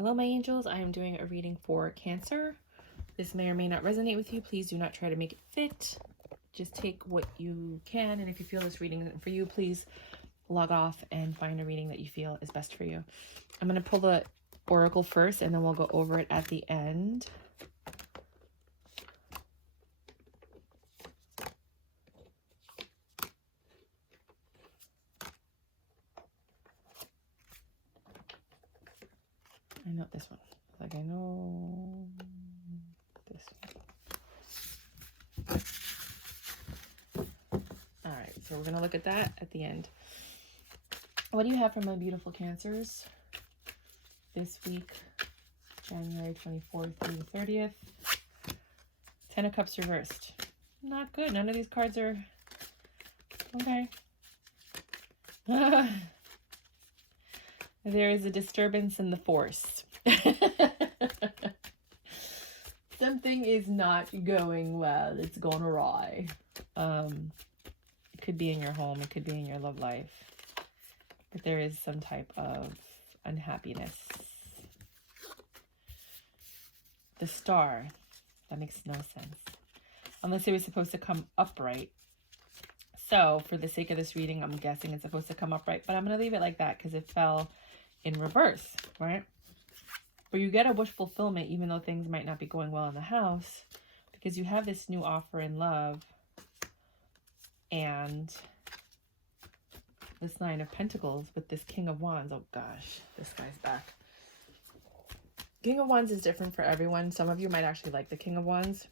Hello, my angels. I am doing a reading for Cancer. This may or may not resonate with you. Please do not try to make it fit. Just take what you can. And if you feel this reading isn't for you, please log off and find a reading that you feel is best for you. I'm going to pull the Oracle first, and then we'll go over it at the end. I know this one. Like, I know this one. All right, so we're going to look at that at the end. What do you have for my beautiful Cancers this week, January 24th through the 30th? 10 of Cups reversed. Not good. None of these cards are okay. There is a disturbance in the force. Something is not going well. It's going awry. It could be in your home. It could be in your love life. But there is some type of unhappiness. The Star. That makes no sense. Unless it was supposed to come upright. So, for the sake of this reading, I'm guessing it's supposed to come upright. But I'm going to leave it like that because it fell in reverse, right? But you get a wish fulfillment even though things might not be going well in the house, because you have this new offer in love and this Nine of Pentacles with this King of Wands. Oh gosh, this guy's back. King of Wands is different for everyone. Some of you might actually like the King of Wands.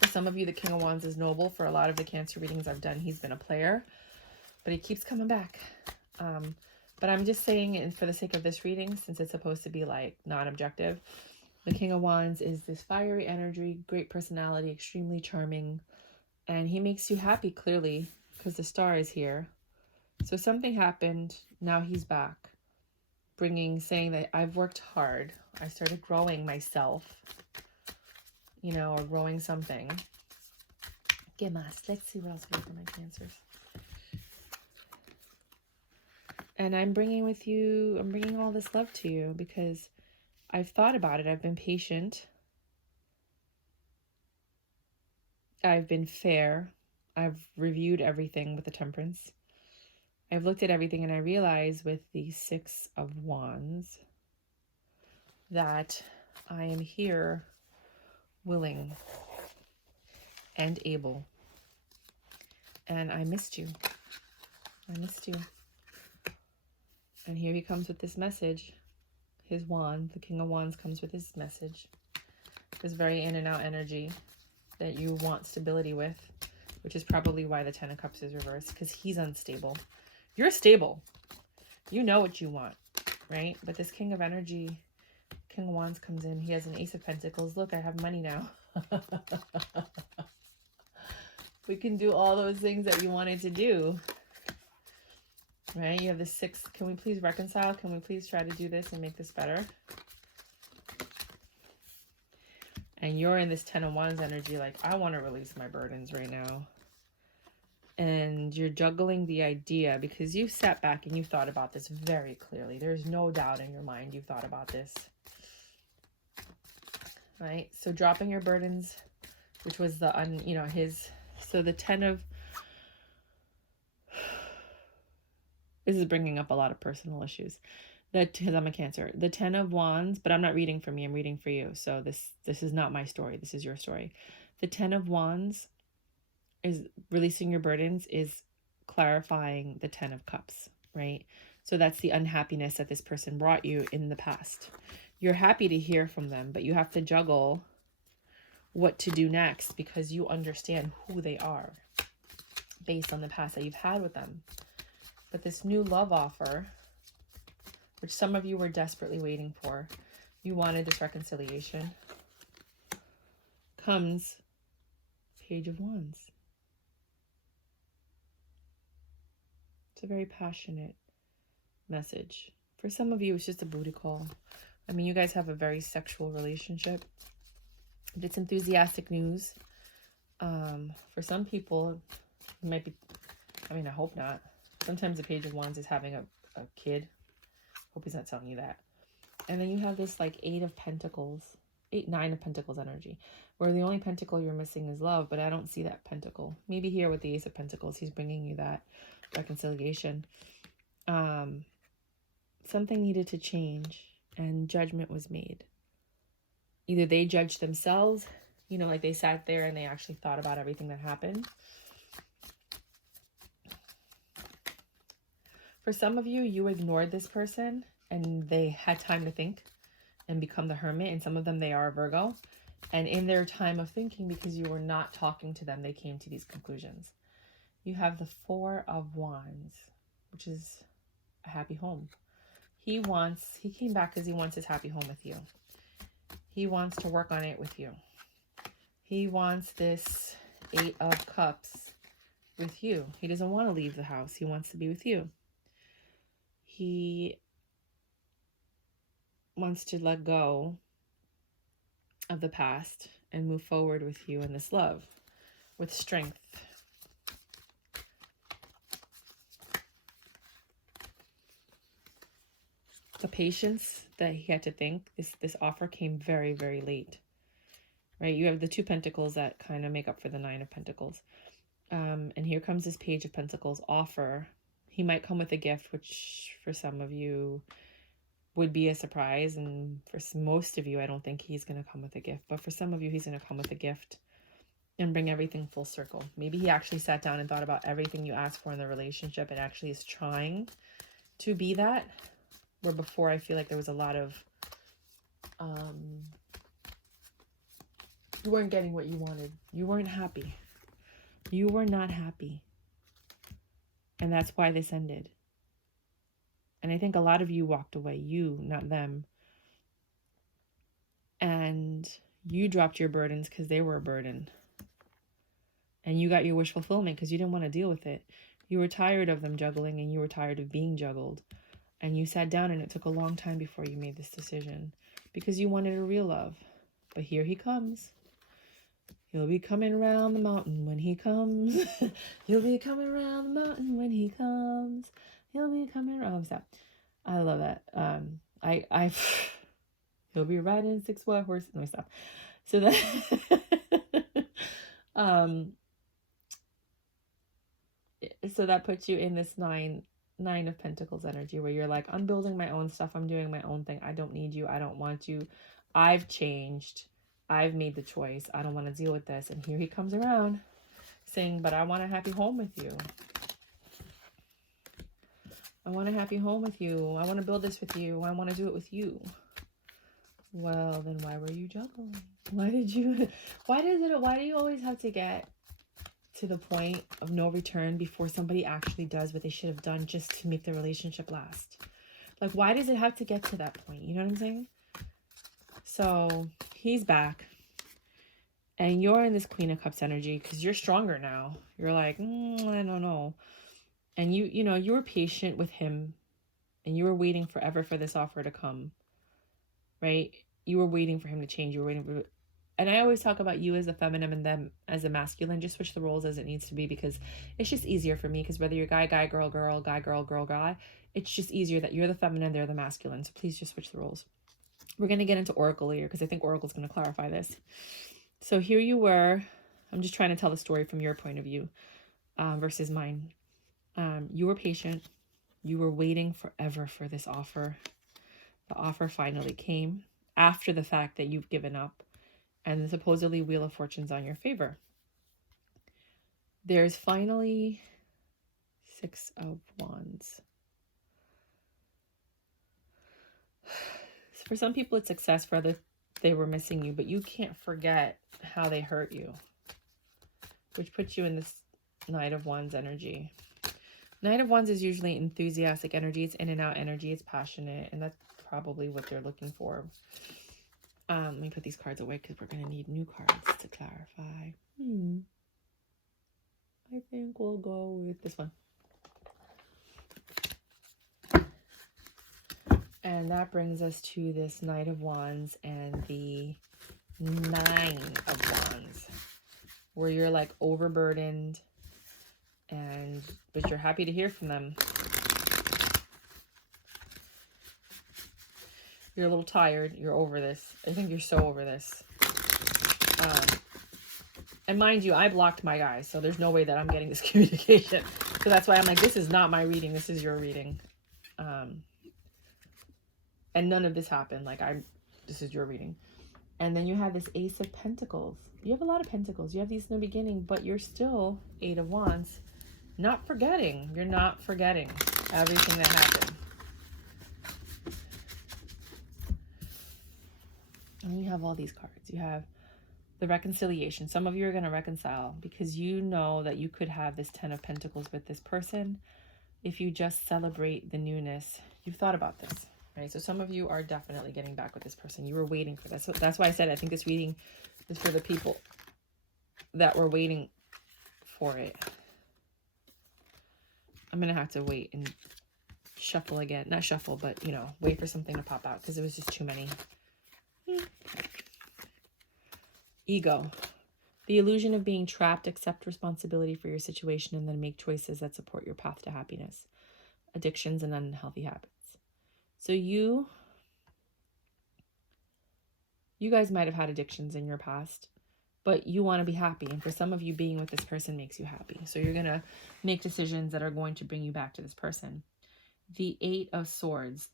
For some of you, the King of Wands is noble. For a lot of the Cancer readings I've done, he's been a player, but he keeps coming back. But I'm just saying, and for the sake of this reading, since it's supposed to be like non-objective, the King of Wands is this fiery energy, great personality, extremely charming, and he makes you happy clearly because the Star is here. So something happened. Now he's back, saying that I've worked hard. I started growing myself, you know, or growing something. ¿Qué más? Let's see what else we have for my Cancers. And I'm bringing all this love to you because I've thought about it. I've been patient. I've been fair. I've reviewed everything with the Temperance. I've looked at everything and I realize with the Six of Wands that I am here willing and able. And I missed you. I missed you. And here he comes with this message. His wand, the King of Wands, comes with his message. This very in and out energy that you want stability with, which is probably why the Ten of Cups is reversed, because he's unstable. You're stable. You know what you want, right? But this King of Energy, King of Wands comes in. He has an Ace of Pentacles. Look, I have money now. We can do all those things that you wanted to do. Right? You have the Six. Can we please reconcile? Can we please try to do this and make this better? And you're in this Ten of Wands energy like, I want to release my burdens right now. And you're juggling the idea because you've sat back and you've thought about this very clearly. There's no doubt in your mind you've thought about this. Right? So dropping your burdens, which was the, so the Ten of... This is bringing up a lot of personal issues because I'm a Cancer. The Ten of Wands, but I'm not reading for me. I'm reading for you. So this is not my story. This is your story. The Ten of Wands is releasing your burdens, is clarifying the Ten of Cups, right? So that's the unhappiness that this person brought you in the past. You're happy to hear from them, but you have to juggle what to do next because you understand who they are based on the past that you've had with them. But this new love offer, which some of you were desperately waiting for, you wanted this reconciliation, comes Page of Wands. It's a very passionate message. For some of you, it's just a booty call. I mean, you guys have a very sexual relationship. But it's enthusiastic news. For some people, it might be, I mean, I hope not. Sometimes the Page of Wands is having a kid. Hope he's not telling you that. And then you have this like 9 of Pentacles energy, where the only pentacle you're missing is love, but I don't see that pentacle. Maybe here with the Ace of Pentacles, he's bringing you that reconciliation. Something needed to change and judgment was made. Either they judged themselves, you know, like they sat there and they actually thought about everything that happened. For some of you, you ignored this person and they had time to think and become the hermit. And some of them, they are a Virgo. And in their time of thinking, because you were not talking to them, they came to these conclusions. You have the 4 of Wands, which is a happy home. He came back because he wants his happy home with you. He wants to work on it with you. He wants this 8 of Cups with you. He doesn't want to leave the house. He wants to be with you. He wants to let go of the past and move forward with you in this love with strength. The patience that he had to think, this offer came very, very late, right? You have the 2 Pentacles that kind of make up for the 9 of Pentacles. And here comes this Page of Pentacles offer. He might come with a gift, which for some of you would be a surprise. And for most of you, I don't think he's going to come with a gift. But for some of you, he's going to come with a gift and bring everything full circle. Maybe he actually sat down and thought about everything you asked for in the relationship and actually is trying to be that. Where before I feel like there was a lot of, you weren't getting what you wanted. You weren't happy. You were not happy. And that's why this ended. And I think a lot of you walked away. You, not them. And you dropped your burdens because they were a burden. And you got your wish fulfillment because you didn't want to deal with it. You were tired of them juggling and you were tired of being juggled. And you sat down and it took a long time before you made this decision because you wanted a real love. But here he comes. He'll be coming around the mountain when he comes. He'll be coming around the mountain when he comes. He'll be coming around. Stop. I love that. He'll be riding 6 white horses. No, stop. So that, so that puts you in this 9 of Pentacles energy where you're like, I'm building my own stuff. I'm doing my own thing. I don't need you. I don't want you. I've changed. I've made the choice. I don't want to deal with this. And here he comes around saying, but I want a happy home with you. I want a happy home with you. I want to build this with you. I want to do it with you. Well, then why were you juggling? Why do you always have to get to the point of no return before somebody actually does what they should have done just to make the relationship last? Like, why does it have to get to that point? You know what I'm saying? So he's back and you're in this Queen of Cups energy because you're stronger now. You're like, I don't know. And you were patient with him and you were waiting forever for this offer to come, right? You were waiting for him to change. You were waiting for, and I always talk about you as a feminine and them as a masculine. Just switch the roles as it needs to be because it's just easier for me. Because whether you're guy, girl, guy, girl, guy, it's just easier that you're the feminine, they're the masculine. So please just switch the roles. We're going to get into Oracle here because I think Oracle's going to clarify this. So here you were. I'm just trying to tell the story from your point of view versus mine. You were patient. You were waiting forever for this offer. The offer finally came after the fact that you've given up. And supposedly Wheel of Fortune's on your favor. There's finally 6 of Wands. For some people, it's success. For others, they were missing you. But you can't forget how they hurt you. Which puts you in this Knight of Wands energy. Knight of Wands is usually enthusiastic energy. It's in and out energy. It's passionate. And that's probably what they're looking for. Let me put these cards away because we're going to need new cards to clarify. I think we'll go with this one. And that brings us to this Knight of Wands and the 9 of Wands. Where you're like overburdened. But you're happy to hear from them. You're a little tired. You're over this. I think you're so over this. And mind you, I blocked my guys, so there's no way that I'm getting this communication. So that's why I'm like, this is not my reading. This is your reading. And none of this happened. Like, this is your reading. And then you have this Ace of Pentacles. You have a lot of Pentacles. You have these in the beginning, but you're still 8 of Wands. Not forgetting. You're not forgetting everything that happened. And you have all these cards. You have the reconciliation. Some of you are going to reconcile because you know that you could have this 10 of Pentacles with this person if you just celebrate the newness. You've thought about this, right? So some of you are definitely getting back with this person. You were waiting for this. So that's why I said I think this reading is for the people that were waiting for it. I'm going to have to wait and shuffle again. Not shuffle, but, you know, wait for something to pop out because it was just too many. Ego. The illusion of being trapped. Accept responsibility for your situation and then make choices that support your path to happiness. Addictions and unhealthy habits. So you guys might have had addictions in your past, but you want to be happy. And for some of you, being with this person makes you happy. So you're going to make decisions that are going to bring you back to this person. The 8 of Swords,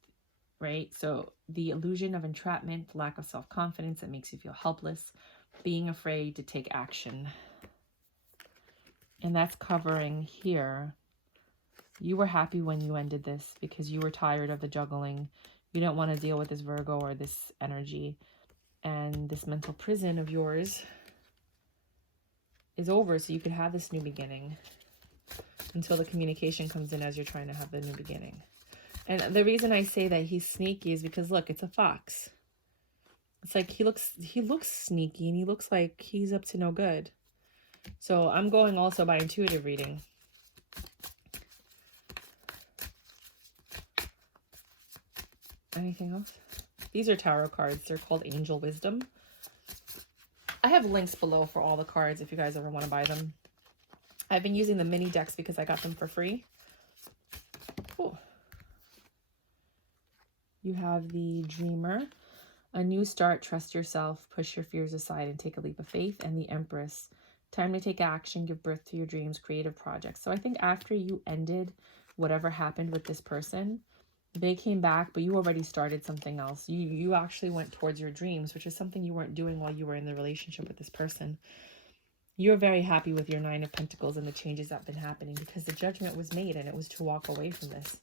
right? So the illusion of entrapment, lack of self-confidence that makes you feel helpless, being afraid to take action. And that's covering here. You were happy when you ended this because you were tired of the juggling. You don't want to deal with this Virgo or this energy. And this mental prison of yours is over, so you could have this new beginning until the communication comes in as you're trying to have the new beginning. And the reason I say that he's sneaky is because, look, it's a fox. It's like he looks sneaky and he looks like he's up to no good. So I'm going also by intuitive reading. Anything else? These are tarot cards. They're called Angel Wisdom. I have links below for all the cards if you guys ever want to buy them. I've been using the mini decks because I got them for free. Cool. You have the Dreamer. A new start, trust yourself, push your fears aside and take a leap of faith. And the Empress. Time to take action, give birth to your dreams, creative projects. So I think after you ended whatever happened with this person, they came back, but you already started something else. You actually went towards your dreams, which is something you weren't doing while you were in the relationship with this person. You're very happy with your 9 of Pentacles and the changes that have been happening because the judgment was made and it was to walk away from this.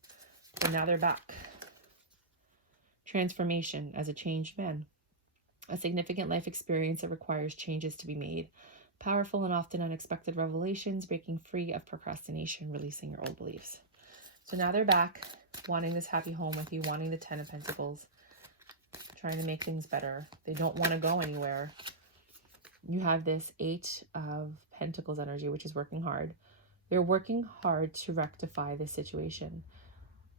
But now they're back. Transformation as a changed man. A significant life experience that requires changes to be made. Powerful and often unexpected revelations, breaking free of procrastination, releasing your old beliefs. So now they're back, wanting this happy home with you, wanting the 10 of Pentacles, trying to make things better. They don't want to go anywhere. You have this 8 of Pentacles energy, which is working hard. They're working hard to rectify this situation.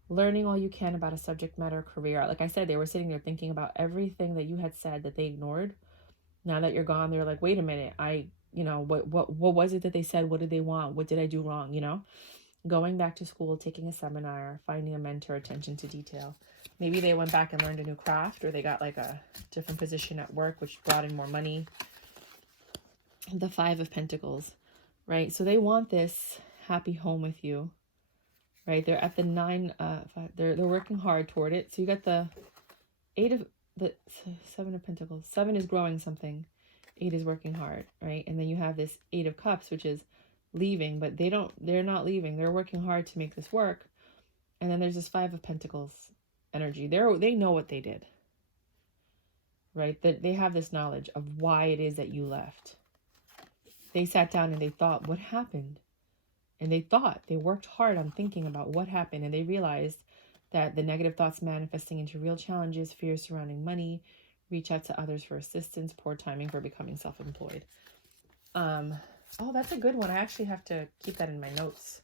Learning all you can about a subject matter, career. Like I said, they were sitting there thinking about everything that you had said that they ignored. Now that you're gone, they're like, wait a minute, what was it that they said? What did they want? What did I do wrong? You know, going back to school, taking a seminar, finding a mentor, attention to detail. Maybe they went back and learned a new craft, or they got like a different position at work, which brought in more money. The 5 of Pentacles, right? So they want this happy home with you, right? They're at the 9, they're working hard toward it. So you got the 7 of Pentacles. 7 is growing something. 8 is working hard, right? And then you have this 8 of Cups, which is leaving, but they're not leaving. They're working hard to make this work. And then there's this 5 of Pentacles energy. They know what they did, right? That they have this knowledge of why it is that you left. They sat down and they thought, what happened? And they worked hard on thinking about what happened. And they realized that the negative thoughts manifesting into real challenges, fears surrounding money, reach out to others for assistance, poor timing for becoming self-employed. Oh, that's a good one. I actually have to keep that in my notes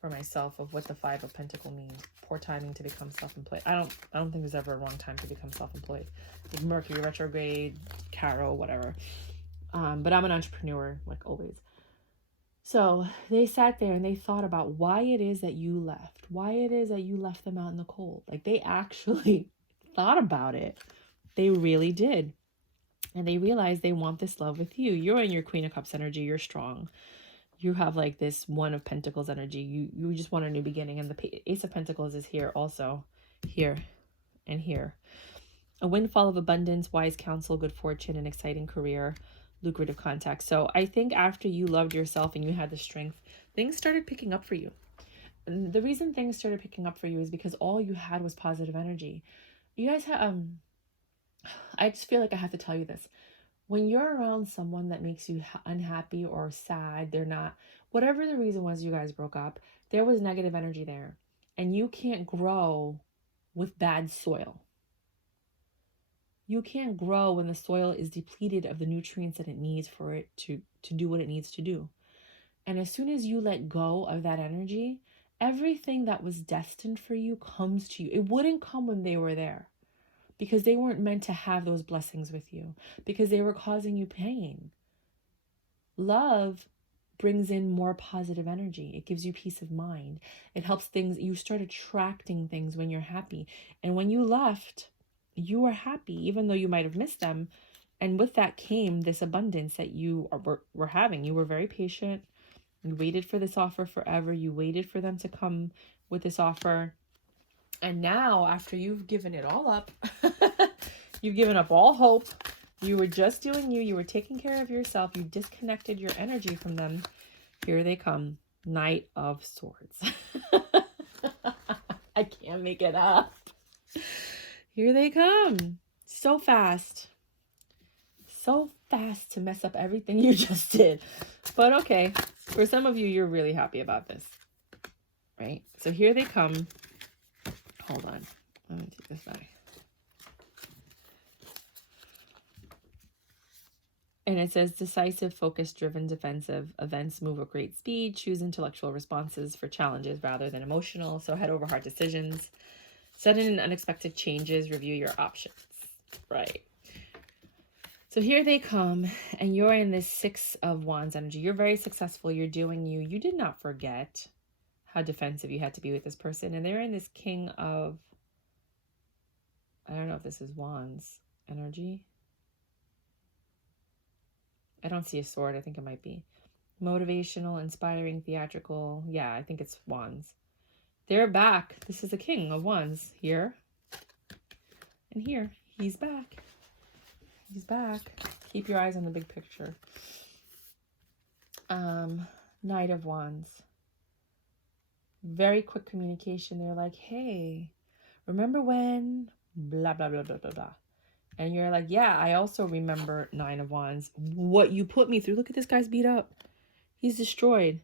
for myself of what the 5 of Pentacles means. Poor timing to become self-employed. I don't think there's ever a wrong time to become self-employed. Like Mercury retrograde, Caro, whatever. But I'm an entrepreneur, like always. So they sat there and they thought about why it is that you left. Why it is that you left them out in the cold. Like they actually thought about it. They really did. And they realized they want this love with you. You're in your Queen of Cups energy. You're strong. You have like this One of Pentacles energy. You just want a new beginning. And the Ace of Pentacles is here also. Here and here. A windfall of abundance, wise counsel, good fortune, an exciting career, lucrative contacts. So I think after you loved yourself and you had the strength, things started picking up for you. And the reason things started picking up for you is because all you had was positive energy. You guys have, I just feel like I have to tell you this. When you're around someone that makes you unhappy or sad, they're not, whatever the reason was you guys broke up, there was negative energy there. And you can't grow with bad soil. You can't grow when the soil is depleted of the nutrients that it needs for it to do what it needs to do. And as soon as you let go of that energy, everything that was destined for you comes to you. It wouldn't come when they were there because they weren't meant to have those blessings with you because they were causing you pain. Love brings in more positive energy. It gives you peace of mind. It helps things. You start attracting things when you're happy. And when you left, you were happy, even though you might have missed them. And with that came this abundance that you were having. You were very patient. You waited for this offer forever. You waited for them to come with this offer. And now, after you've given it all up, you've given up all hope. You were just doing you. You were taking care of yourself. You disconnected your energy from them. Here they come. Knight of Swords. I can't make it up. Here they come. So fast. So fast to mess up everything you just did. But okay. For some of you, you're really happy about this. Right? So here they come. Hold on. Let me take this back. And it says decisive, focused, driven, defensive. Events move at great speed. Choose intellectual responses for challenges rather than emotional. So head over heart decisions. Sudden and unexpected changes. Review your options. Right. So here they come. And you're in this Six of Wands energy. You're very successful. You're doing you. You did not forget how defensive you had to be with this person. And they're in this King of, I don't know if this is Wands energy. I don't see a sword. I think it might be. Motivational, inspiring, theatrical. Yeah, I think it's Wands. They're back. This is a King of Wands here. And here. He's back. He's back. Keep your eyes on the big picture. Knight of Wands. Very quick communication. They're like, hey, remember when blah, blah, blah, blah, blah, blah. And you're like, yeah, I also remember Nine of Wands. What you put me through. Look at this guy's beat up. He's destroyed.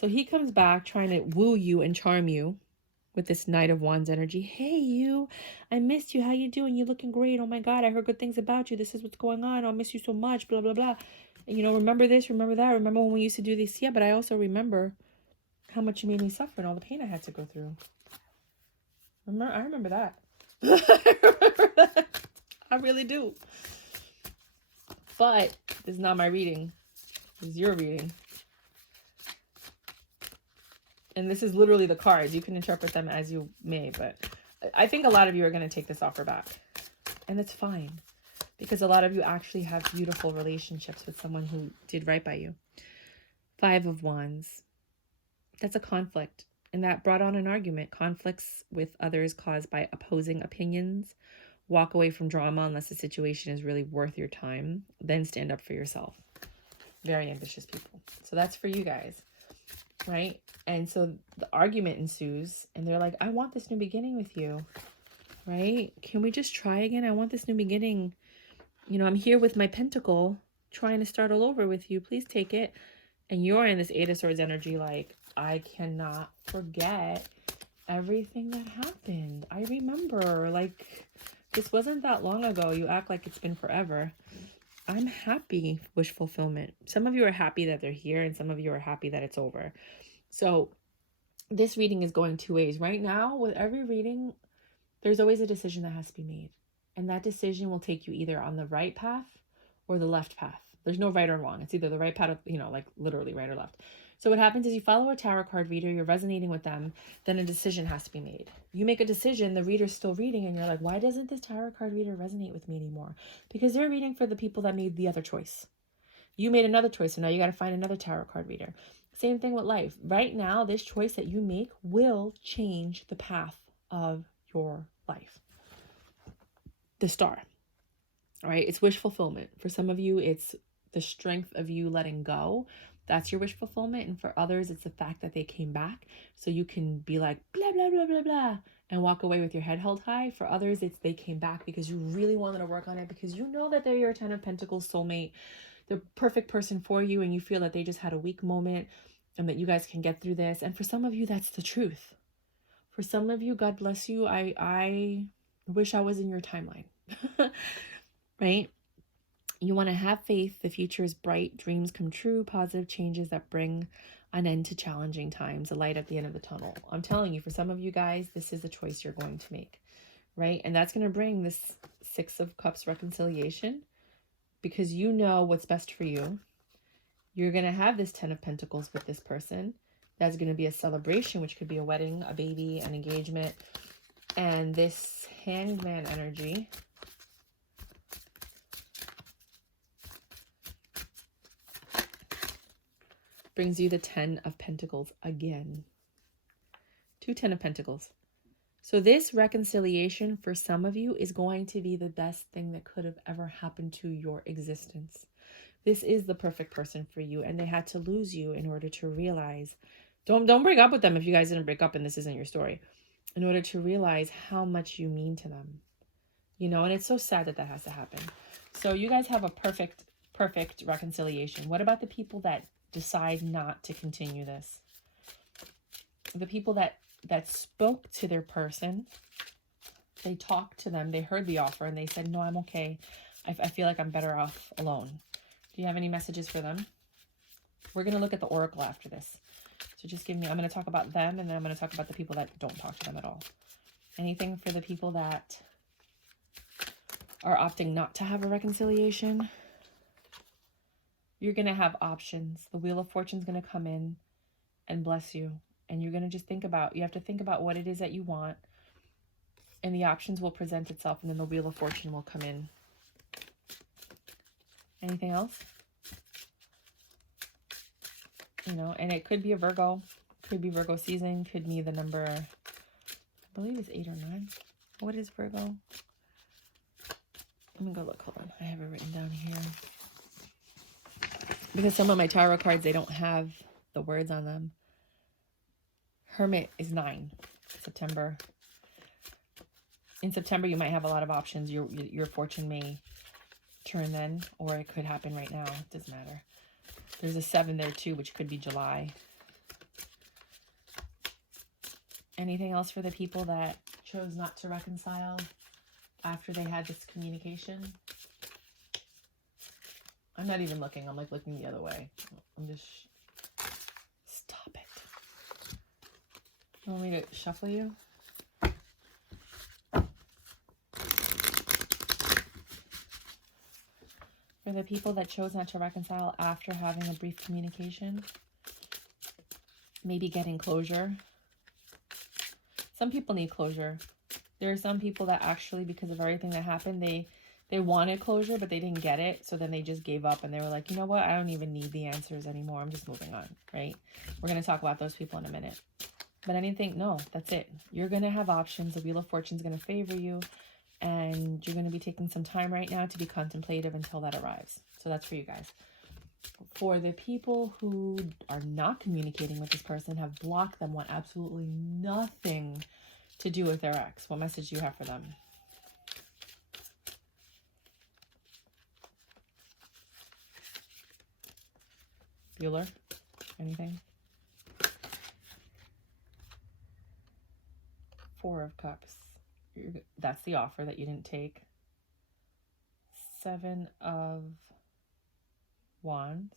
So he comes back trying to woo you and charm you with this Knight of Wands energy. Hey, you. I missed you. How you doing? You're looking great. Oh, my God. I heard good things about you. This is what's going on. I'll miss you so much. Blah, blah, blah. And, you know, remember this, remember that. Remember when we used to do this? Yeah, but I also remember how much you made me suffer and all the pain I had to go through. I remember that. I remember that. I really do. But this is not my reading. This is your reading. And this is literally the cards. You can interpret them as you may, but I think a lot of you are going to take this offer back. And that's fine. Because a lot of you actually have beautiful relationships with someone who did right by you. Five of Wands. That's a conflict. And that brought on an argument. Conflicts with others caused by opposing opinions. Walk away from drama unless the situation is really worth your time. Then stand up for yourself. Very ambitious people. So that's for you guys. Right? And so the argument ensues. And they're like, I want this new beginning with you. Right? Can we just try again? I want this new beginning. You know, I'm here with my pentacle trying to start all over with you. Please take it. And you're in this Eight of Swords energy like, I cannot forget everything that happened. I remember, like, this wasn't that long ago. You act like it's been forever. I'm happy. Wish fulfillment. Some of you are happy that they're here and some of you are happy that it's over. So this reading is going two ways. Right now, with every reading, there's always a decision that has to be made. And that decision will take you either on the right path or the left path. There's no right or wrong. It's either the right path, or, you know, like literally right or left. So what happens is you follow a tarot card reader, you're resonating with them, then a decision has to be made. You make a decision, the reader's still reading, and you're like, why doesn't this tarot card reader resonate with me anymore? Because they're reading for the people that made the other choice. You made another choice, so now you got to find another tarot card reader. Same thing with life. Right now, this choice that you make will change the path of your life. The star, right? It's wish fulfillment. For some of you, it's the strength of you letting go. That's your wish fulfillment. And for others, it's the fact that they came back. So you can be like, blah, blah, blah, blah, blah, and walk away with your head held high. For others, it's they came back because you really wanted to work on it, because you know that they're your 10 of Pentacles soulmate, the perfect person for you, and you feel that they just had a weak moment and that you guys can get through this. And for some of you, that's the truth. For some of you, God bless you. I wish I was in your timeline, right? You want to have faith. The future is bright. Dreams come true. Positive changes that bring an end to challenging times. A light at the end of the tunnel. I'm telling you, for some of you guys, this is a choice you're going to make, right? And that's going to bring this 6 of Cups reconciliation, because you know what's best for you. You're going to have this 10 of Pentacles with this person. That's going to be a celebration, which could be a wedding, a baby, an engagement. And this Hangman energy brings you the 10 of Pentacles again. 2 10 of Pentacles. So this reconciliation for some of you is going to be the best thing that could have ever happened to your existence. This is the perfect person for you, and they had to lose you in order to realize. Don't break up with them if you guys didn't break up and this isn't your story. In order to realize how much you mean to them. You know, and it's so sad that that has to happen. So you guys have a perfect reconciliation. What about the people that decide not to continue this? The people that spoke to their person, they talked to them, they heard the offer, and they said, no, I'm okay. I feel like I'm better off alone. Do you have any messages for them? We're going to look at the Oracle after this. So just give me, I'm going to talk about them, and then I'm going to talk about the people that don't talk to them at all. Anything for the people that are opting not to have a reconciliation? You're going to have options. The Wheel of Fortune is going to come in and bless you. And you're going to just think about, you have to think about what it is that you want. And the options will present itself, and then the Wheel of Fortune will come in. Anything else? You know, and it could be a Virgo. Could be Virgo season. Could be the number, I believe it's 8 or 9. What is Virgo? Let me go look. Hold on. I have it written down here. Because some of my tarot cards, they don't have the words on them. Hermit is 9. September. In September, you might have a lot of options. Your fortune may turn then, or it could happen right now. It doesn't matter. There's a 7 there too, which could be July. Anything else for the people that chose not to reconcile after they had this communication? I'm not even looking. I'm like looking the other way. I'm just... Stop it. You want me to shuffle you? For the people that chose not to reconcile after having a brief communication, maybe getting closure. Some people need closure. There are some people that actually, because of everything that happened, they wanted closure, but they didn't get it. So then they just gave up and they were like, you know what? I don't even need the answers anymore. I'm just moving on, right? We're going to talk about those people in a minute. But anything, no, that's it. You're going to have options. The Wheel of Fortune is going to favor you. And you're going to be taking some time right now to be contemplative until that arrives. So that's for you guys. For the people who are not communicating with this person, have blocked them, want absolutely nothing to do with their ex, what message do you have for them? Bueller? Anything? 4 of Cups. That's the offer that you didn't take. 7 of Wands.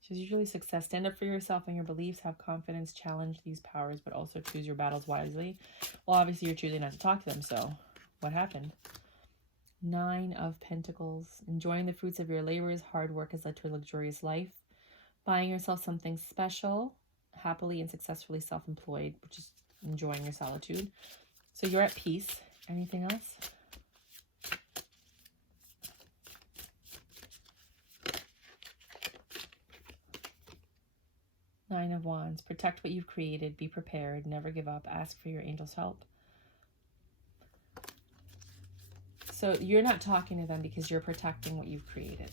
Which is usually success. Stand up for yourself and your beliefs. Have confidence. Challenge these powers, but also choose your battles wisely. Well, obviously you're choosing not to talk to them, so what happened? 9 of Pentacles. Enjoying the fruits of your labors. Hard work has led to a luxurious life. Buying yourself something special, happily and successfully self-employed, which is enjoying your solitude. So you're at peace. Anything else? Nine of Wands. Protect what you've created. Be prepared. Never give up. Ask for your angel's help. So you're not talking to them because you're protecting what you've created.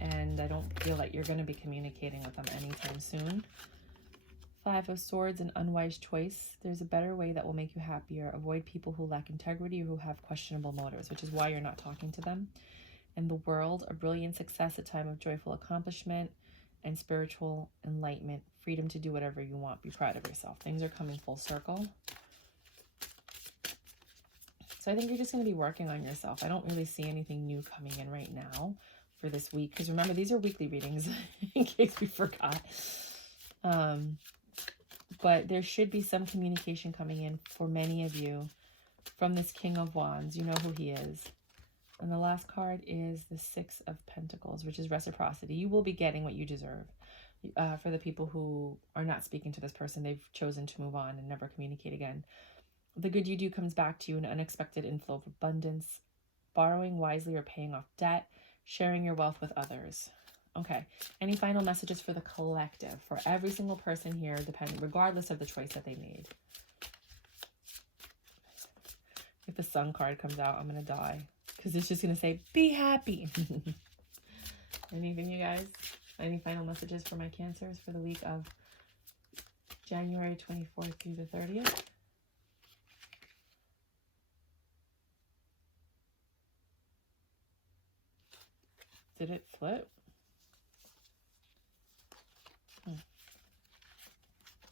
And I don't feel like you're going to be communicating with them anytime soon. Five of Swords, an unwise choice. There's a better way that will make you happier. Avoid people who lack integrity or who have questionable motives, which is why you're not talking to them. In the World, a brilliant success, a time of joyful accomplishment and spiritual enlightenment. Freedom to do whatever you want. Be proud of yourself. Things are coming full circle. So I think you're just going to be working on yourself. I don't really see anything new coming in right now for this week. Because remember, these are weekly readings, in case we forgot. But there should be some communication coming in for many of you from this King of Wands. You know who he is. And the last card is the Six of Pentacles, which is reciprocity. You will be getting what you deserve. For the people who are not speaking to this person, they've chosen to move on and never communicate again. The good you do comes back to you, an unexpected inflow of abundance, borrowing wisely or paying off debt, sharing your wealth with others. Okay, any final messages for the collective, for every single person here, regardless of the choice that they made? If the Sun card comes out, I'm going to die, because it's just going to say, be happy. Anything, you guys? Any final messages for my Cancers for the week of January 24th through the 30th? Did it flip?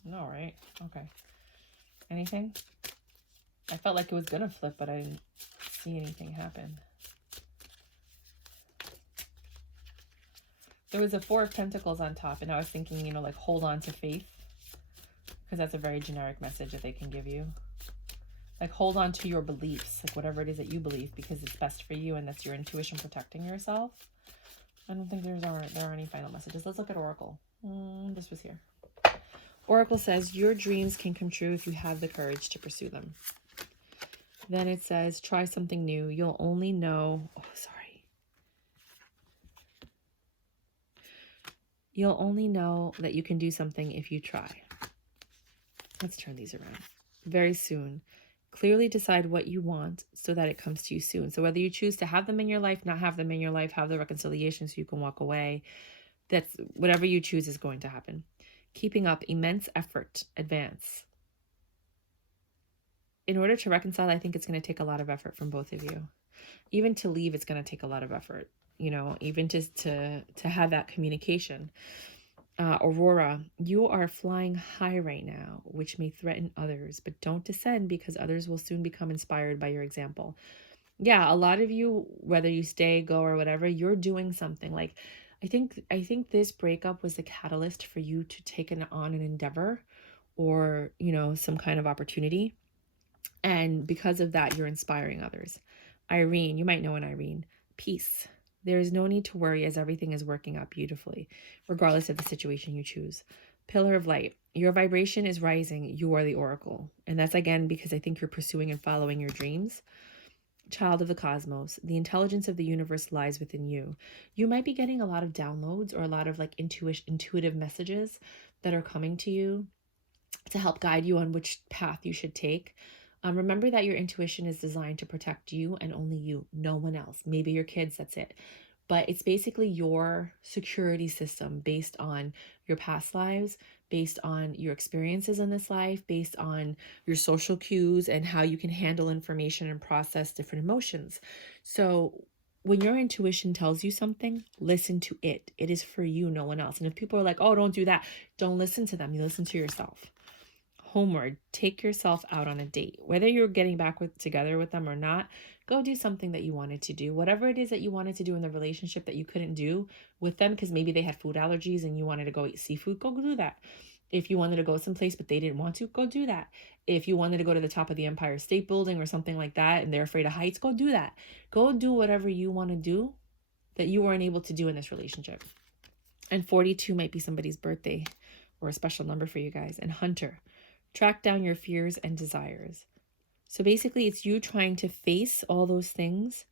No, right? Okay. Anything? I felt like it was going to flip, but I didn't see anything happen. There was a Four of Pentacles on top, and I was thinking, you know, like, hold on to faith. Because that's a very generic message that they can give you. Like, hold on to your beliefs, like whatever it is that you believe, because it's best for you, and that's your intuition protecting yourself. I don't think there are any final messages. Let's look at Oracle. This was here. Oracle says, your dreams can come true if you have the courage to pursue them. Then it says, try something new. You'll only know... Oh, sorry. You'll only know that you can do something if you try. Let's turn these around. Very soon. Clearly decide what you want so that it comes to you soon. So whether you choose to have them in your life, not have them in your life, have the reconciliation so you can walk away, that's whatever you choose is going to happen. Keeping up, immense effort, advance. In order to reconcile, I think it's going to take a lot of effort from both of you. Even to leave, it's going to take a lot of effort. You know, even just to have that communication. Aurora, you are flying high right now, which may threaten others, but don't descend because others will soon become inspired by your example. Yeah, a lot of you, whether you stay, go, or whatever, you're doing something. Like, I think this breakup was the catalyst for you to take on an endeavor or, you know, some kind of opportunity. And because of that, you're inspiring others. Irene, you might know an Irene. Peace. There is no need to worry as everything is working out beautifully, regardless of the situation you choose. Pillar of light. Your vibration is rising. You are the oracle. And that's, again, because I think you're pursuing and following your dreams. Child of the cosmos. The intelligence of the universe lies within you. You might be getting a lot of downloads or a lot of like intuitive messages that are coming to you to help guide you on which path you should take. Remember that your intuition is designed to protect you and only you, no one else. Maybe your kids, that's it. But it's basically your security system based on your past lives, based on your experiences in this life, based on your social cues and how you can handle information and process different emotions. So when your intuition tells you something, listen to it. It is for you, no one else. And if people are like, oh, don't do that, don't listen to them. You listen to yourself. Homeward, take yourself out on a date. Whether you're getting back together with them or not, go do something that you wanted to do. Whatever it is that you wanted to do in the relationship that you couldn't do with them because maybe they had food allergies and you wanted to go eat seafood, go do that. If you wanted to go someplace but they didn't want to, go do that. If you wanted to go to the top of the Empire State Building or something like that and they're afraid of heights, go do that. Go do whatever you want to do that you weren't able to do in this relationship. And 42 might be somebody's birthday or a special number for you guys. And Hunter, track down your fears and desires. So basically it's you trying to face all those things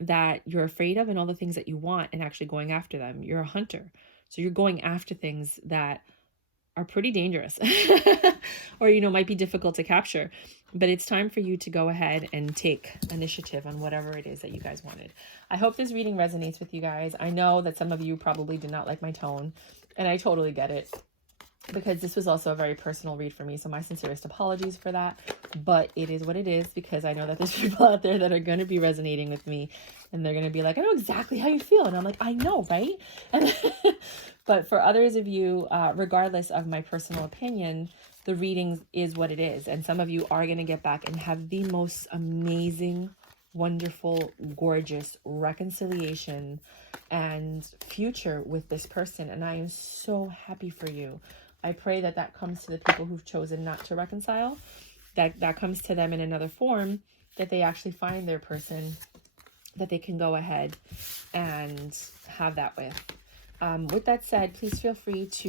that you're afraid of and all the things that you want and actually going after them. You're a hunter. So you're going after things that are pretty dangerous or, you know, might be difficult to capture. But it's time for you to go ahead and take initiative on whatever it is that you guys wanted. I hope this reading resonates with you guys. I know that some of you probably did not like my tone, and I totally get it, because this was also a very personal read for me. So my sincerest apologies for that. But it is what it is, because I know that there's people out there that are going to be resonating with me, and they're going to be like, I know exactly how you feel. And I'm like, I know, right? And but for others of you, regardless of my personal opinion, the reading is what it is. And some of you are going to get back and have the most amazing, wonderful, gorgeous reconciliation and future with this person. And I am so happy for you. I pray that that comes to the people who've chosen not to reconcile, that comes to them in another form, that they actually find their person that they can go ahead and have that with. With that said, please feel free to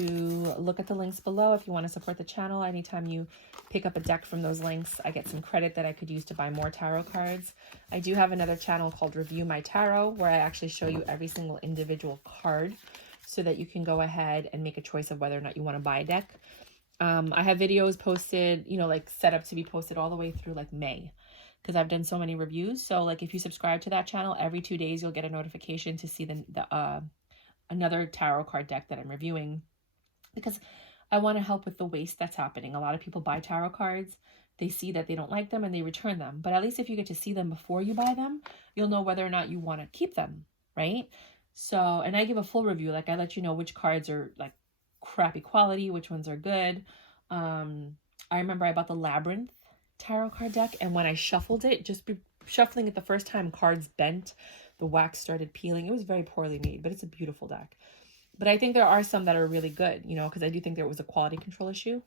look at the links below if you want to support the channel. Anytime you pick up a deck from those links, I get some credit that I could use to buy more tarot cards. I do have another channel called Review My Tarot, where I actually show you every single individual card so that you can go ahead and make a choice of whether or not you want to buy a deck. I have videos posted, you know, like set up to be posted all the way through like May, because I've done so many reviews. So like if you subscribe to that channel, every 2 days you'll get a notification to see the another tarot card deck that I'm reviewing, because I want to help with the waste that's happening. A lot of people buy tarot cards, they see that they don't like them and they return them. But at least if you get to see them before you buy them, you'll know whether or not you want to keep them, right? So, and I give a full review. Like I let you know which cards are like crappy quality, which ones are good. I remember I bought the Labyrinth tarot card deck, and when I shuffled it, shuffling it the first time, cards bent, the wax started peeling. It was very poorly made, but it's a beautiful deck. But I think there are some that are really good, you know, because I do think there was a quality control issue.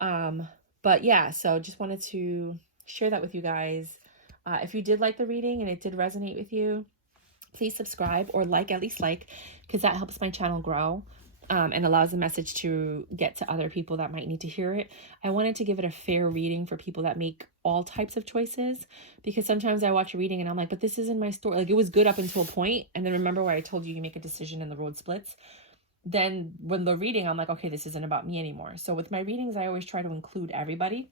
But yeah, so just wanted to share that with you guys. If you did like the reading and it did resonate with you, please subscribe or at least like, because that helps my channel grow. And allows the message to get to other people that might need to hear it. I wanted to give it a fair reading for people that make all types of choices, because sometimes I watch a reading and I'm like, but this isn't my story. Like it was good up until a point, and then remember where I told you make a decision and the road splits. Then when the reading, I'm like, okay, this isn't about me anymore. So with my readings, I always try to include everybody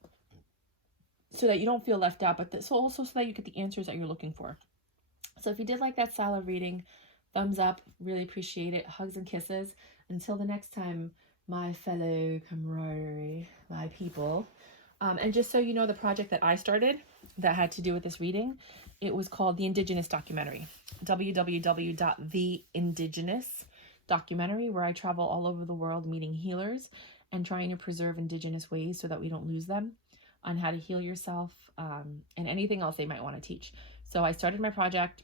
so that you don't feel left out, but also so that you get the answers that you're looking for. So if you did like that style of reading, thumbs up, really appreciate it. Hugs and kisses. Until the next time, my fellow camaraderie, my people. And just so you know, the project that I started that had to do with this reading, it was called The Indigenous Documentary. www.theindigenousdocumentary, where I travel all over the world meeting healers and trying to preserve indigenous ways so that we don't lose them, on how to heal yourself, and anything else they might want to teach. So I started my project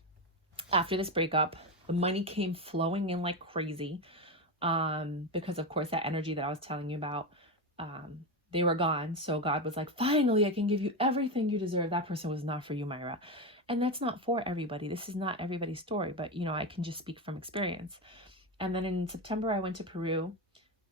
after this breakup. The money came flowing in like crazy. Because of course that energy that I was telling you about, they were gone. So God was like, finally, I can give you everything you deserve. That person was not for you, Myra. And that's not for everybody. This is not everybody's story, but you know, I can just speak from experience. And then in September, I went to Peru,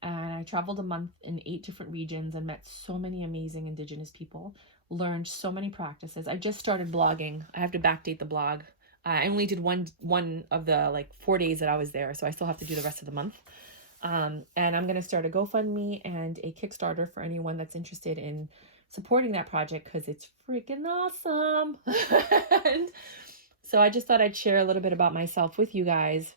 and I traveled a month in 8 different regions and met so many amazing indigenous people, learned so many practices. I just started blogging. I have to backdate the blog. I only did one of the like 4 days that I was there, so I still have to do the rest of the month. And I'm going to start a GoFundMe and a Kickstarter for anyone that's interested in supporting that project, because it's freaking awesome. And so I just thought I'd share a little bit about myself with you guys,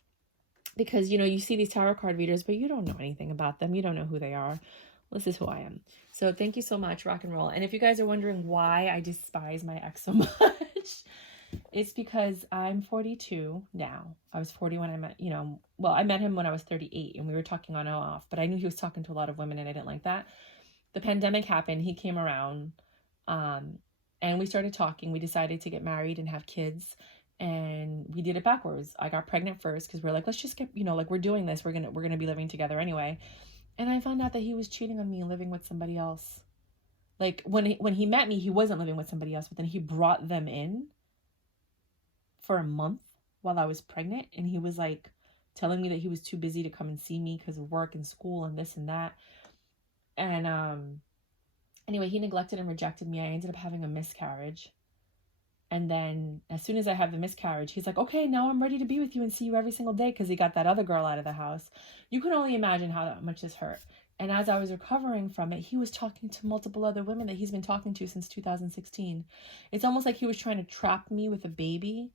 because, you know, you see these tarot card readers, but you don't know anything about them. You don't know who they are. This is who I am. So thank you so much. Rock and roll. And if you guys are wondering why I despise my ex so much, it's because I'm 42 now. I was 40 when I met, you know, well, I met him when I was 38, and we were talking on and off, but I knew he was talking to a lot of women and I didn't like that. The pandemic happened. He came around, and we started talking. We decided to get married and have kids, and we did it backwards. I got pregnant first because we're like, let's just get, you know, like we're doing this. We're going to be living together anyway. And I found out that he was cheating on me and living with somebody else. Like when he met me, he wasn't living with somebody else, but then he brought them in for a month while I was pregnant, and he was like telling me that he was too busy to come and see me because of work and school and this and that. And anyway, he neglected and rejected me. I ended up having a miscarriage. And then as soon as I have the miscarriage, he's like, okay, now I'm ready to be with you and see you every single day, because he got that other girl out of the house. You can only imagine how much this hurt. And as I was recovering from it, he was talking to multiple other women that he's been talking to since 2016. It's almost like he was trying to trap me with a baby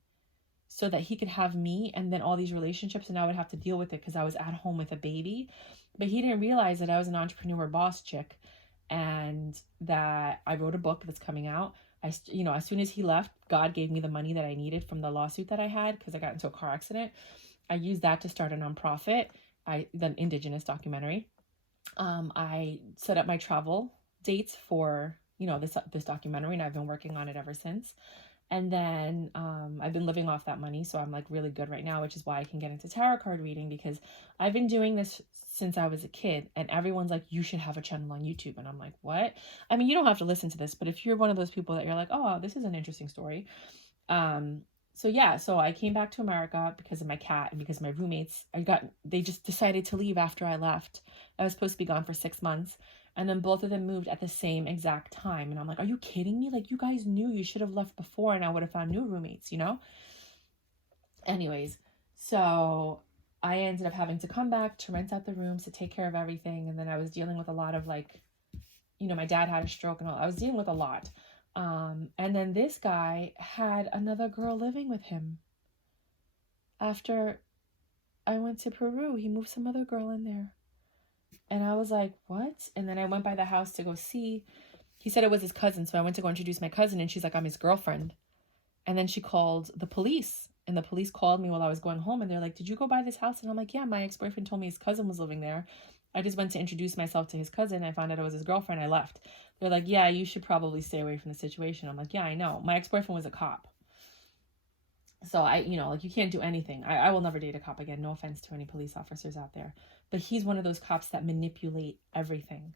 so that he could have me and then all these relationships, and I would have to deal with it because I was at home with a baby. But he didn't realize that I was an entrepreneur boss chick and that I wrote a book that's coming out. As soon as he left, God gave me the money that I needed from the lawsuit that I had because I got into a car accident. I used that to start a nonprofit, the Indigenous documentary. I set up my travel dates for, this documentary, and I've been working on it ever since. And then I've been living off that money, so I'm like really good right now, which is why I can get into tarot card reading, because I've been doing this since I was a kid, and everyone's like, you should have a channel on YouTube. And I'm like, what? I mean, you don't have to listen to this, but if you're one of those people that you're like, oh, this is an interesting story. So I came back to America because of my cat and because of my roommates. They just decided to leave after I left. I was supposed to be gone for 6 months. And then both of them moved at the same exact time. And I'm like, are you kidding me? Like, you guys knew, you should have left before and I would have found new roommates, Anyways, so I ended up having to come back to rent out the rooms, to take care of everything. And then I was dealing with a lot of my dad had a stroke and all. I was dealing with a lot. And then this guy had another girl living with him. After I went to Peru, he moved some other girl in there. And I was like, what? And then I went by the house to go see. He said it was his cousin. So I went to go introduce my cousin, and she's like, I'm his girlfriend. And then she called the police, and the police called me while I was going home. And they're like, did you go by this house? And I'm like, yeah, my ex-boyfriend told me his cousin was living there. I just went to introduce myself to his cousin. I found out it was his girlfriend. I left. They're like, yeah, you should probably stay away from the situation. I'm like, yeah, I know. My ex-boyfriend was a cop. So you can't do anything. I will never date a cop again. No offense to any police officers out there. But he's one of those cops that manipulate everything.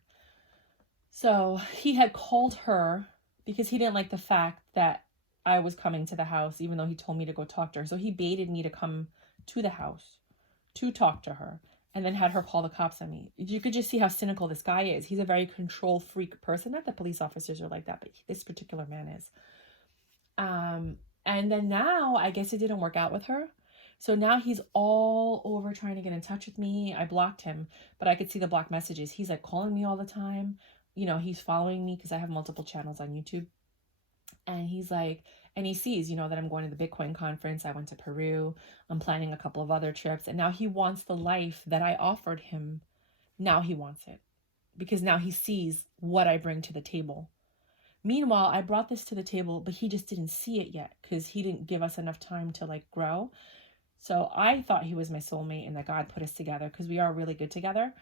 So he had called her because he didn't like the fact that I was coming to the house, even though he told me to go talk to her. So he baited me to come to the house to talk to her, and then had her call the cops on me. You could just see how cynical this guy is. He's a very control freak person. Not that police officers are like that, but this particular man is. And then now, I guess it didn't work out with her. So now he's all over trying to get in touch with me. I blocked him, but I could see the blocked messages. He's like calling me all the time. He's following me because I have multiple channels on YouTube. And he's like, and he sees, that I'm going to the Bitcoin conference. I went to Peru. I'm planning a couple of other trips. And now he wants the life that I offered him. Now he wants it because now he sees what I bring to the table. Meanwhile, I brought this to the table, but he just didn't see it yet because he didn't give us enough time to grow. So I thought he was my soulmate and that God put us together because we are really good together.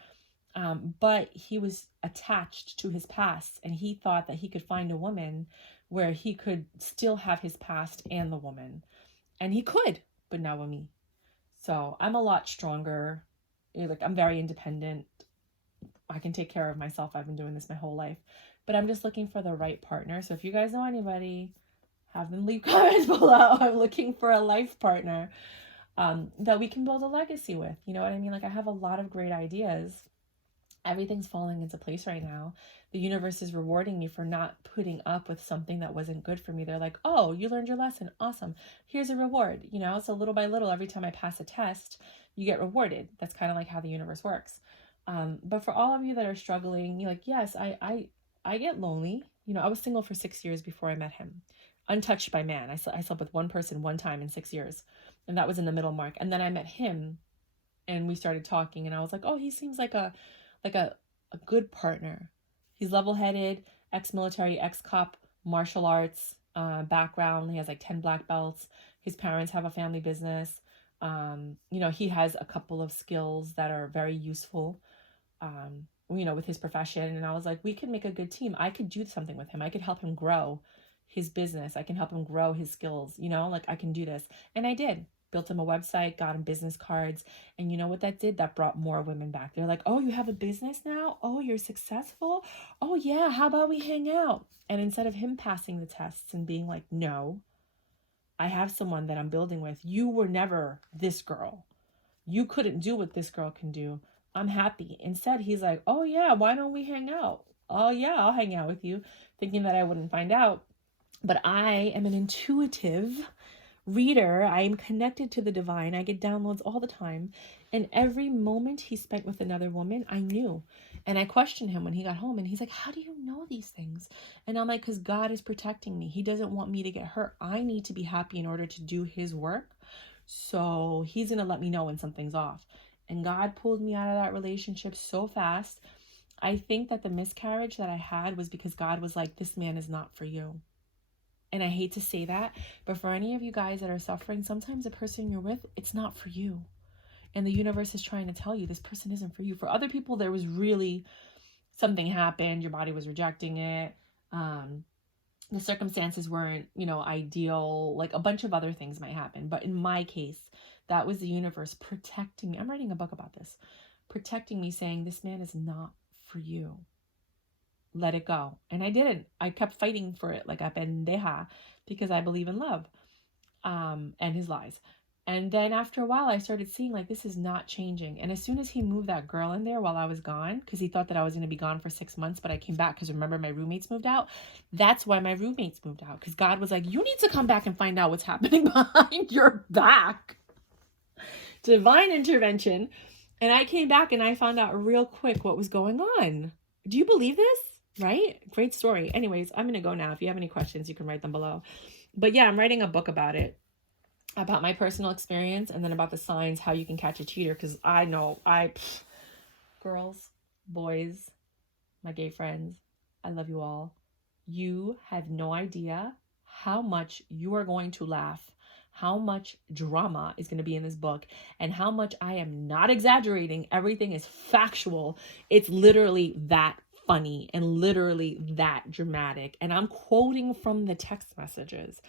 But he was attached to his past, and he thought that he could find a woman where he could still have his past and the woman. And he could, but not with me. So I'm a lot stronger. I'm very independent. I can take care of myself. I've been doing this my whole life. But I'm just looking for the right partner. So if you guys know anybody, have them leave comments below. I'm looking for a life partner that we can build a legacy with. You know what I mean? I have a lot of great ideas. Everything's falling into place right now. The universe is rewarding me for not putting up with something that wasn't good for me. They're like, oh, you learned your lesson. Awesome. Here's a reward. So little by little, every time I pass a test, you get rewarded. That's kind of like how the universe works. But for all of you that are struggling, yes, I get lonely. I was single for 6 years before I met him. Untouched by man. I slept with one person one time in 6 years. And that was in the middle mark. And then I met him and we started talking, and I was like, oh, he seems like a good partner. He's level-headed, ex-military, ex-cop, martial arts background. He has 10 black belts. His parents have a family business. He has a couple of skills that are very useful, with his profession. And I was like, we could make a good team. I could do something with him. I could help him grow his business. I can help him grow his skills, I can do this. And I did. Built him a website, got him business cards. And you know what that did? That brought more women back. They're like, oh, you have a business now? Oh, you're successful? Oh, yeah. How about we hang out? And instead of him passing the tests and being like, no, I have someone that I'm building with. You were never this girl. You couldn't do what this girl can do. I'm happy. Instead, he's like, oh yeah, why don't we hang out? Oh yeah, I'll hang out with you, thinking that I wouldn't find out. But I am an intuitive reader. I am connected to the divine. I get downloads all the time. And every moment he spent with another woman, I knew. And I questioned him when he got home, and he's like, how do you know these things? And I'm like, because God is protecting me. He doesn't want me to get hurt. I need to be happy in order to do his work. So he's going to let me know when something's off. And God pulled me out of that relationship so fast. I think that the miscarriage that I had was because God was like, this man is not for you. And I hate to say that, but for any of you guys that are suffering, sometimes the person you're with, it's not for you. And the universe is trying to tell you this person isn't for you. For other people, there was really something happened. Your body was rejecting it. The circumstances weren't, ideal. Like a bunch of other things might happen. But in my case, that was the universe protecting me. I'm writing a book about this. Protecting me, saying, this man is not for you. Let it go. And I didn't. I kept fighting for it like a pendeja because I believe in love and his lies. And then after a while, I started seeing like this is not changing. And as soon as he moved that girl in there while I was gone, because he thought that I was going to be gone for 6 months, but I came back because remember my roommates moved out. That's why my roommates moved out, because God was like, you need to come back and find out what's happening behind your back. Divine intervention. And I came back and I found out real quick what was going on. Do you believe this? Right? Great story. Anyways, I'm going to go now. If you have any questions, you can write them below. But yeah, I'm writing a book about it, about my personal experience, and then about the signs, how you can catch a cheater. Because I know, girls, boys, my gay friends, I love you all. You have no idea how much you are going to laugh, how much drama is going to be in this book, and how much I am not exaggerating. Everything is factual. It's literally that funny and literally that dramatic. And I'm quoting from the text messages.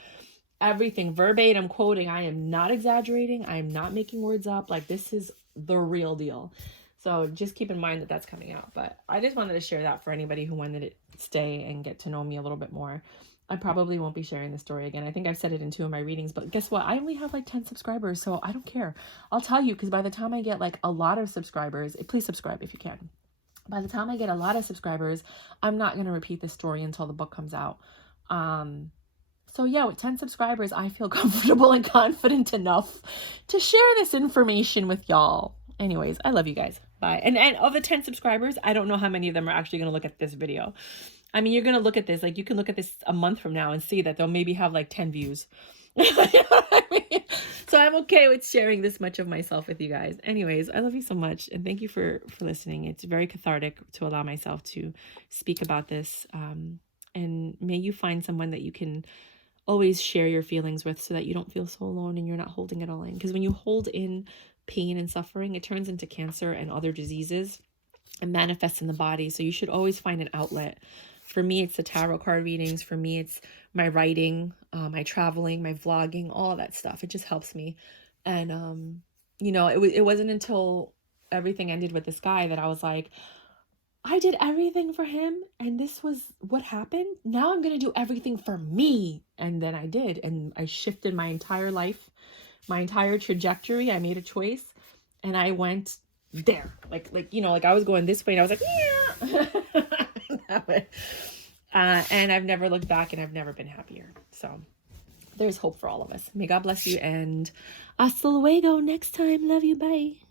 Everything verbatim quoting. I am not exaggerating. I am not making words up. Like, this is the real deal. So just keep in mind that that's coming out. But I just wanted to share that for anybody who wanted to stay and get to know me a little bit more. I probably won't be sharing the story again. I think I've said it in 2 of my readings, but guess what? I only have like 10 subscribers, so I don't care. I'll tell you, because by the time I get like a lot of subscribers, please subscribe if you can. By the time I get a lot of subscribers, I'm not going to repeat this story until the book comes out. So yeah, with 10 subscribers, I feel comfortable and confident enough to share this information with y'all. Anyways, I love you guys. Bye. And of the 10 subscribers, I don't know how many of them are actually going to look at this video. I mean, you're going to look at this, like you can look at this a month from now and see that they'll maybe have like 10 views. You know what I mean? So I'm okay with sharing this much of myself with you guys. Anyways, I love you so much. And thank you for listening. It's very cathartic to allow myself to speak about this. And may you find someone that you can always share your feelings with, so that you don't feel so alone and you're not holding it all in. Because when you hold in pain and suffering, it turns into cancer and other diseases and manifests in the body. So you should always find an outlet. For me, it's the tarot card readings. For me, it's my writing, my traveling, my vlogging, all of that stuff. It just helps me. And, it wasn't until everything ended with this guy that I was like, I did everything for him and this was what happened. Now I'm going to do everything for me. And then I did. And I shifted my entire life, my entire trajectory. I made a choice and I went there. Like I was going this way and I was like, yeah. And I've never looked back and I've never been happier. So there's hope for all of us. May God bless you and hasta luego next time. Love you. Bye.